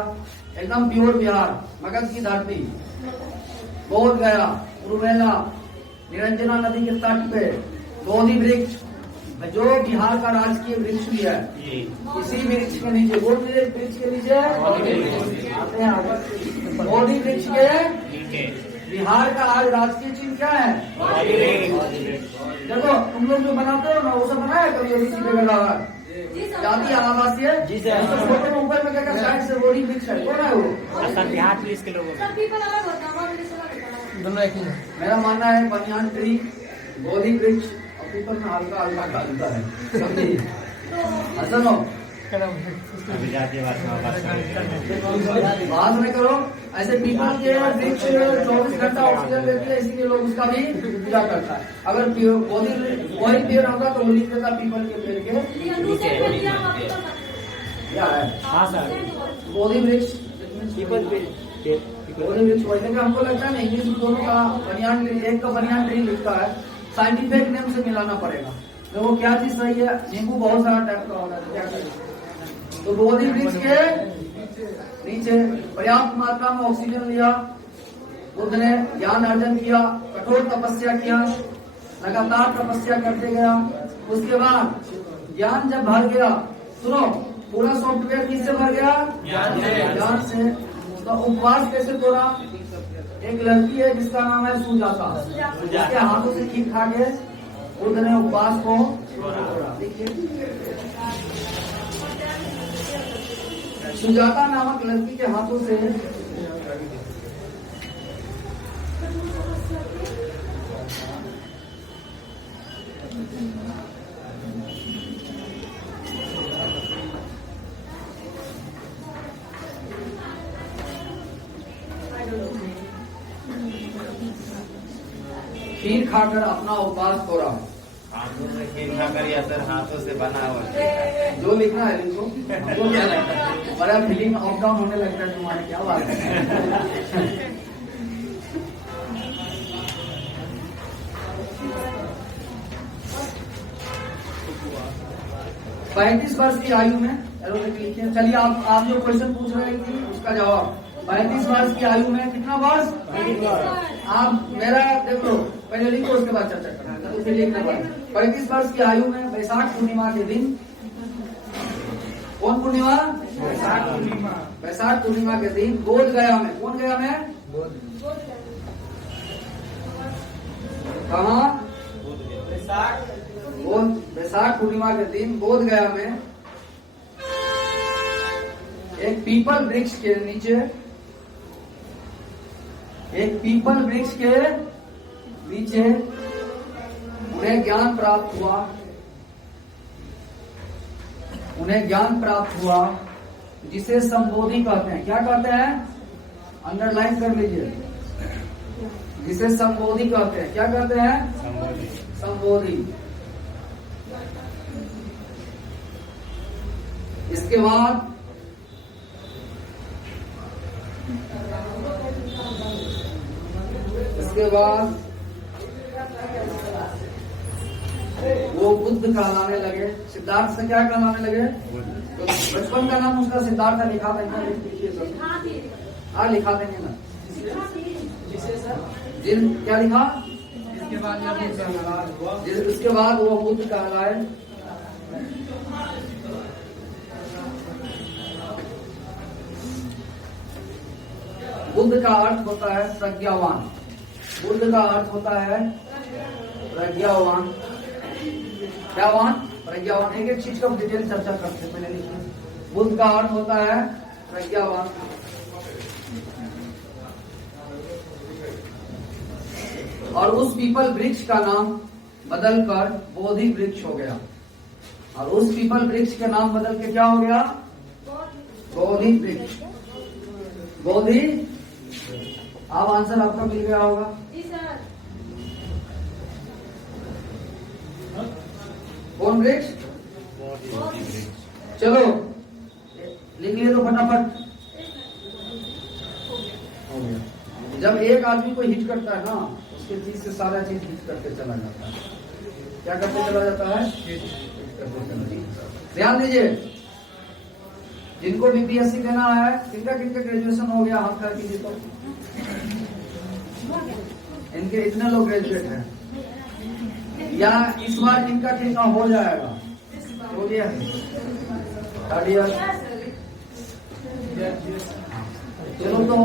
एकदम प्योर बिहार, मगध की धरती, बोध गया, उर्वेला, निरंजना नदी के तट पे बोधि वृक्ष, जो बिहार का राजकीय वृक्ष भी है, इसी वृक्ष के नीचे, बोधि वृक्ष के नीचे आते हैं, बोधि वृक्ष के बिहार का आज राजकीय चिन्ह क्या है? देखो तुम लोग जो बनाते हो ना, वो सब बनाया कभी अभी सीधे लगा जाति आवासीय, तो फोटो में ऊपर में क्या साइड से बोधि वृक्ष है, कौन है वो? बिहार पुलिस के लोगों दोनों एक ही है। मेरा मानना है बनियान ट्री, बोधि वृक्ष और पीपल में हल्का हल्का डालता है, समझिए। सुनो, बात में करो, ऐसे पीपल के वृक्ष 24 घंटा ऑक्सीजन लेती है, इसीलिए लोग उसका भी पूजा करता है। अगर वही पेड़ होगा तो वही देता पीपल के पेड़ के क्या है? हाँ सर, बोधि वृक्ष, बोधि वृक्ष वैसे का हमको लगता है ना, इंग्लिश में दोनों का बनियान, एक का बनियान ट्री लिखता है, साइंटिफिक नेम से मिलाना पड़ेगा। तो वो क्या चीज सही है? नींबू बहुत सारा टाइप का होगा, तो क्या करें? तो बोधि वृक्ष के नीचे पर्याप्त मात्रा में ऑक्सीजन लिया, बुद्ध ने ज्ञान अर्जन किया, कठोर तपस्या किया, लगातार तपस्या करते गया। उसके बाद ज्ञान जब भर गया, सुनो, पूरा सॉफ्टवेयर किससे भर गया? ज्ञान से। तो उपवास कैसे तोड़ा? एक लड़की है जिसका नाम है सुजाता, उसके हाथों से खीर खा के बुद्ध ने उपवास को तोड़ा। देखिए, सुजाता नामक लड़की के हाथों से खीर खाकर अपना उपवास तोड़ा। हाथों से खीर खाकर या फिर हाथों से बना हुआ? जो लिखना है लिखो, हमको क्या लगता है, बड़ा फीलिंग अप डाउन होने लगता है तुम्हारे, क्या बात है। 35 वर्ष की आयु में, लिखिए। चलिए आप जो क्वेश्चन पूछ रहे थे उसका जवाब, 35 वर्ष की आयु में कितना वर्ष? आप मेरा देखो, पहले लिखो उसके बाद चर्चा करना है, तो लिखने वाले 35 वर्ष की आयु में वैशाख पूर्णिमा के दिन, कौन पूर्णिमा? वैशाख पूर्णिमा के दिन बोध गया में, कौन गया में? कहा? वैशाख पूर्णिमा के दिन बोध गया में एक पीपल वृक्ष के नीचे, एक पीपल वृक्ष के नीचे उन्हें ज्ञान प्राप्त हुआ, उन्हें ज्ञान प्राप्त हुआ, जिसे संबोधि कहते हैं। क्या कहते हैं? अंडरलाइन कर लीजिए, जिसे संबोधि कहते हैं। क्या कहते हैं? संबोधि। इसके बाद वो बुद्ध कहलाने लगे। सिद्धार्थ से क्या कहलाने लगे? तो बचपन का नाम उसका सिद्धार्थ है, लिखा देंगे, हाँ लिखा देंगे ना, जिन क्या लिखा? इसके बाद वो बुद्ध कहलाए। बुद्ध का अर्थ होता है प्रज्ञावान। बुद्ध का अर्थ होता है प्रज्ञावान। क्या वान? प्रज्ञावान। एक एक चीज का डिटेल चर्चा करते हैं, पहले लिखिए। बुद्ध का अर्थ होता है प्रज्ञावान। और उस पीपल वृक्ष का नाम बदलकर बोधि वृक्ष हो गया। और उस पीपल वृक्ष का नाम बदल के क्या हो गया? बोधि वृक्ष। बोधि। अब आंसर आपका मिल गया होगा। कौन वृक्ष? चलो लिख लिए तो फटाफट हो गया। जब एक आदमी को हिट करता है ना, उसके चीज से सारा चीज हिट करके चला जाता है। क्या करते चला जाता है? हिट करते चला जाता है। ध्यान दीजिए, जिनको बीपीएससी देना है, किनका किनका ग्रेजुएशन हो गया हाथ कर कीजिए। तो इनके इतने लोग ग्रेजुएट हैं, या इस बार इनका कितना हो जाएगा? हो गया थर्ड ईयर। चलो तो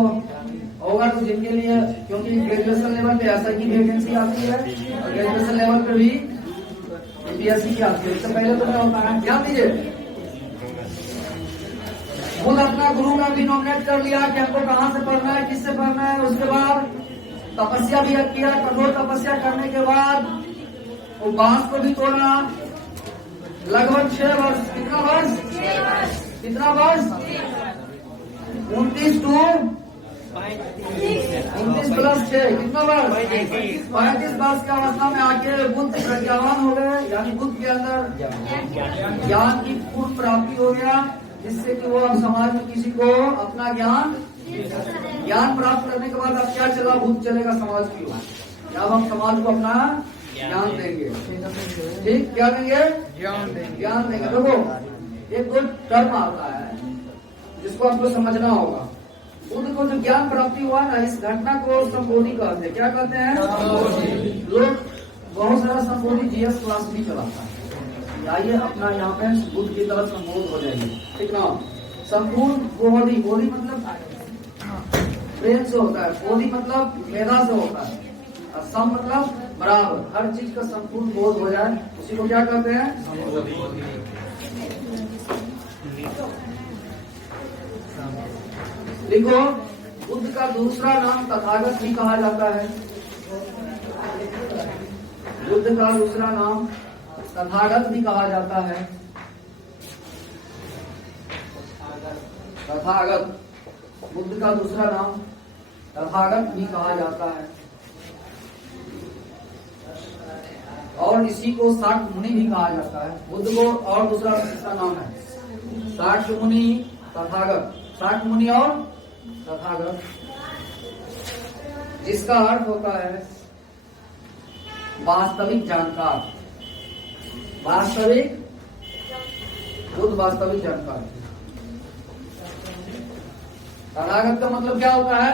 होगा तो जिनके लिए, क्योंकि ग्रेजुएशन लेवल पे ऐसा की वैकेंसी आती है और ग्रेजुएशन लेवल पे भी बीपीएससी की आती है। इससे पहले तो क्या होता है? ध्यान दीजिए, खुद अपना गुरु का भी नॉमिनेट कर लिया कि हमको कहाँ से पढ़ना है, किससे पढ़ना है। उसके बाद तपस्या भी किया। कठोर तपस्या करने के बाद वो बांस को भी तोड़ा। लगभग 6 वर्ष। कितना वर्ष? कितना वर्ष? 29 प्लस 6 कितना वर्ष? 35 वर्ष की अवस्था में आके बुद्ध प्रज्ञावान हो गए, यानी बुद्ध के अंदर ज्ञान की पूर्ण प्राप्ति हो गया, जिससे कि वो अब समाज में किसी को अपना ज्ञान प्राप्त करने के बाद अब क्या चला? बुद्ध चलेगा समाज की ओर। अब हम समाज को अपना ज्ञान देंगे। ठीक, क्या देंगे? ज्ञान देंगे। ज्ञान देंगे। देखो, एक दो टर्म आता है जिसको आपको समझना होगा। बुद्ध को जो ज्ञान प्राप्ति हुआ ना, इस घटना को संबोधि कहते हैं। क्या कहते हैं? लोग बहुत सारा संबोधि जीएस क्लास भी चलाता है। आइए अपना यहाँ पे बुद्ध की तरह संबोध हो जाएगी। ठीक ना? संपूर्ण बोधि। बोधि मतलब प्रेम से होता है, बोधि मतलब मेधा से होता है, और सम मतलब बराबर। हर चीज का संपूर्ण बोध हो जाए, उसी को क्या कहते हैं? देखो, बुद्ध का दूसरा नाम तथागत भी कहा जाता है। बुद्ध का दूसरा नाम तथागत भी कहा जाता है। तथागत, बुद्ध का दूसरा नाम तथागत भी कहा जाता है। और इसी को शाक्य मुनि भी कहा जाता है। बुद्ध को और दूसरा नाम है शाक्य मुनि, तथागत। शाक्य मुनि और तथागत, जिसका अर्थ होता है वास्तविक जानकार। वास्तविक, बुद्ध वास्तविक जानकार। तथागत का मतलब क्या होता है?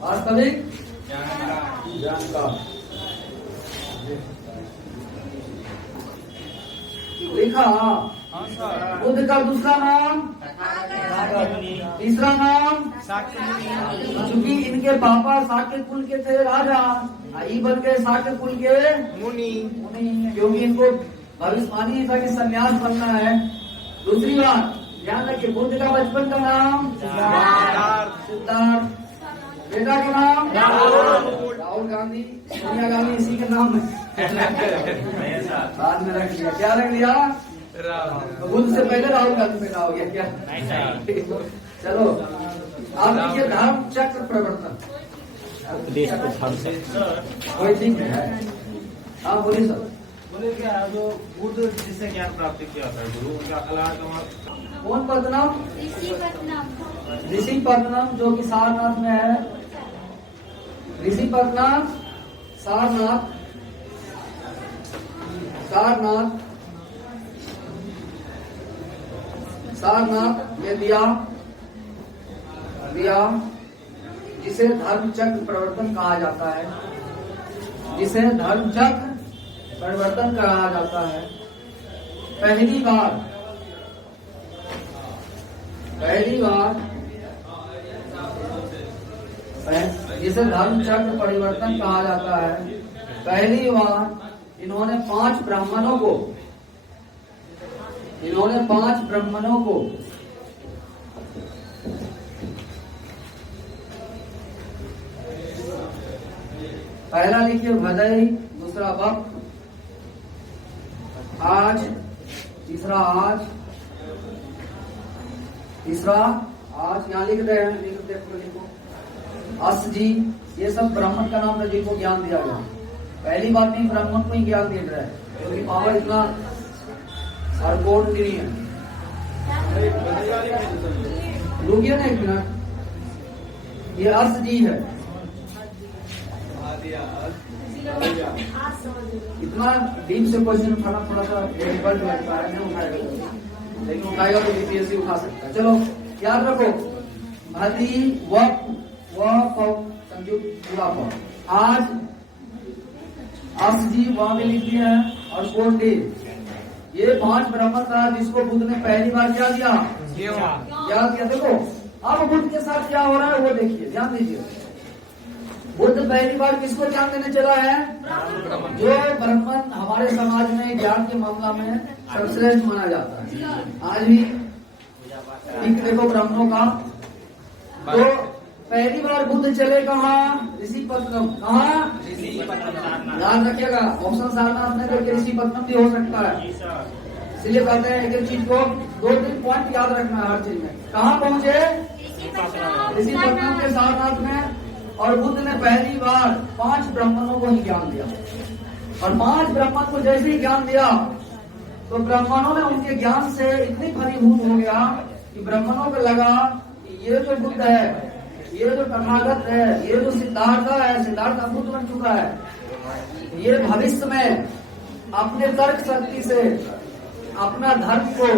वास्तविक जानकार। लिखा बुद्ध का दूसरा नाम, तीसरा नाम। चूंकि इनके पापा शाक्य कुल के थे राजा, आई बन गए शाक्य कुल के मुनि। क्योंकि इनको भविष्यवाणी था कि सन्यास बनना है। दूसरी बात ध्यान रखिए, बुद्ध का बचपन का नाम सिद्धार्थ। बेटा का नाम राहुल गांधी। सोनिया गांधी इसी के नाम है। बाद में रख लिया। क्या रख लिया? बुद्ध से पहले राहुल गांधी पैदा हो गया क्या? चलो आप देखिए, धर्म चक्र प्रवर्तन। कोई ठीक है? आप बोलिए सर। बोले क्या जो बुद्ध जिससे ज्ञान प्राप्ति किया था गुरु, उनका अलावा कौन पद्मनाभ? ऋषि पद्मनाभ, जो कि सारनाथ में है। ऋषि पद्मनाभ सारनाथ में दिया, जिसे धर्म चक्र प्रवर्तन कहा जाता है। जिसे धर्म चक्र परिवर्तन कहा जाता है। पहली बार जिसे धर्म चक्र परिवर्तन कहा जाता है। पहली बार इन्होंने 5 ब्राह्मणों को पहला लिखिए भदई, दूसरा वक्त, आज, तीसरा आज यहाँ लिख रहे हैं, लिखो अस जी, ये सब ब्राह्मण का नाम है जिनको ज्ञान दिया गया। पहली बात नहीं, ब्राह्मण को ही ज्ञान दे रहा है क्योंकि पावर इतना कोड नहीं है। रुकिए ना एक मिनट, ये अस जी है। इतना डीप से क्वेश्चन उठाना थोड़ा सा डिफिकल्ट लगता है, नहीं उठाएगा, लेकिन उठाएगा तो बीपीएससी उठा सकता है। चलो याद रखो, भदी वक्त संयुक्त पूरा पर, आज अस जी वहां में लिख दिया है, और 4 डे, ये 5 ब्राह्मण था जिसको बुद्ध ने पहली बार क्या दिया, क्या किया। देखो अब बुद्ध के साथ क्या हो रहा है वो देखिए, ध्यान दीजिए। बुद्ध पहली बार किसको ज्ञान देने चला है, जो ब्राह्मण हमारे समाज में ज्ञान के मामला में सर्वश्रेष्ठ माना जाता है। आज भी ठीक देखो ब्राह्मणों का, तो पहली बार बुद्ध चले कहाँ, ऋषिपत्तनम। कहाँ, याद रखिएगा, ऑप्शन सारनाथ में करके ऋषिपत्तनम भी हो सकता है, इसलिए कहते हैं एक चीज को 2-3 पॉइंट याद रखना है हर चीज में। कहाँ पहुंचे, ऋषिपत्तनम के सारनाथ में, और बुद्ध ने पहली बार 5 ब्राह्मणों को ही ज्ञान दिया, और 5 ब्राह्मण को जैसे ही ज्ञान दिया तो ब्राह्मणों ने उनके ज्ञान से इतनी फलीभूत हो गया कि ब्राह्मणों को लगा कि ये जो बुद्ध है, ये जो तथागत है, ये जो सिद्धार्थ है, सिद्धार्थ बुद्ध बन चुका है, ये भविष्य में अपने तर्क शक्ति से अपना धर्म को,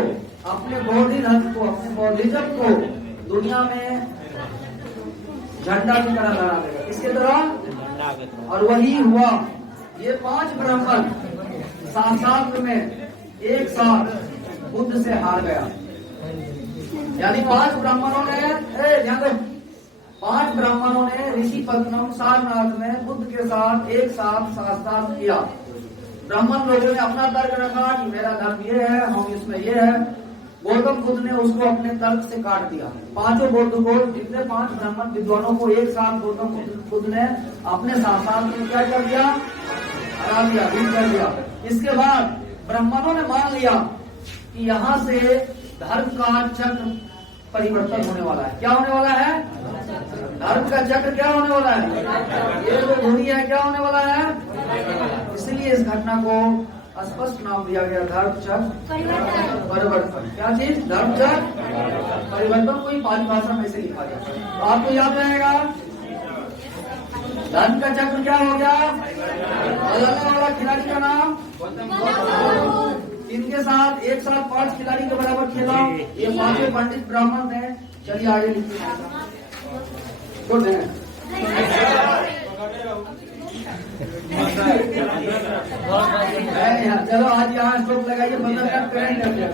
अपने बौद्ध धर्म को, अपने बौद्धिज्म को दुनिया में झंडा की तरह लहरा देगा। इसके तरह, और वही हुआ। ये 5 ब्राह्मण साथ में एक साथ बुद्ध से हार गया, यानी 5 ब्राह्मणों ने, ध्यान दो, 5 ब्राह्मणों ने ऋषिपत्तनम सारनाथ में बुद्ध के साथ एक साथ शास्त्रार्थ किया। ब्राह्मण लोगों ने अपना तर्क रखा कि मेरा धर्म ये है, हम इसमें ये है। गौतम बुद्ध ने उसको अपने तर्क से काट दिया। 5 बौद्ध को, जितने 5 ब्राह्मण विद्वानों को एक साथ गौतम बुद्ध ने अपने शास्त्रार्थ में क्या कर दिया, हरा दिया, भीड़ कर दिया। इसके बाद ब्राह्मणों ने मान लिया कि यहाँ से धर्म का चक्र परिवर्तन होने वाला है। क्या होने वाला है, धर्म का चक्र क्या होने वाला है, ये जो घड़ी है क्या होने वाला है। इसलिए इस घटना को स्पष्ट नाम दिया गया, धर्म चक्र परिवर्तन। क्या चीज, धर्म चक्र परिवर्तन, कोई भाषा में से लिखा गया, तो आपको याद रहेगा। धर्म का चक्र क्या हो गया, बदलने वाला खिलाड़ी का नाम, इनके साथ एक साथ 5 खिलाड़ी के बराबर खेला। ये 5 पंडित ब्राह्मण थे। चलिए आगे लिखिए, चलो आज यहाँ स्टॉप लगाइए, बदल कर करेंगे।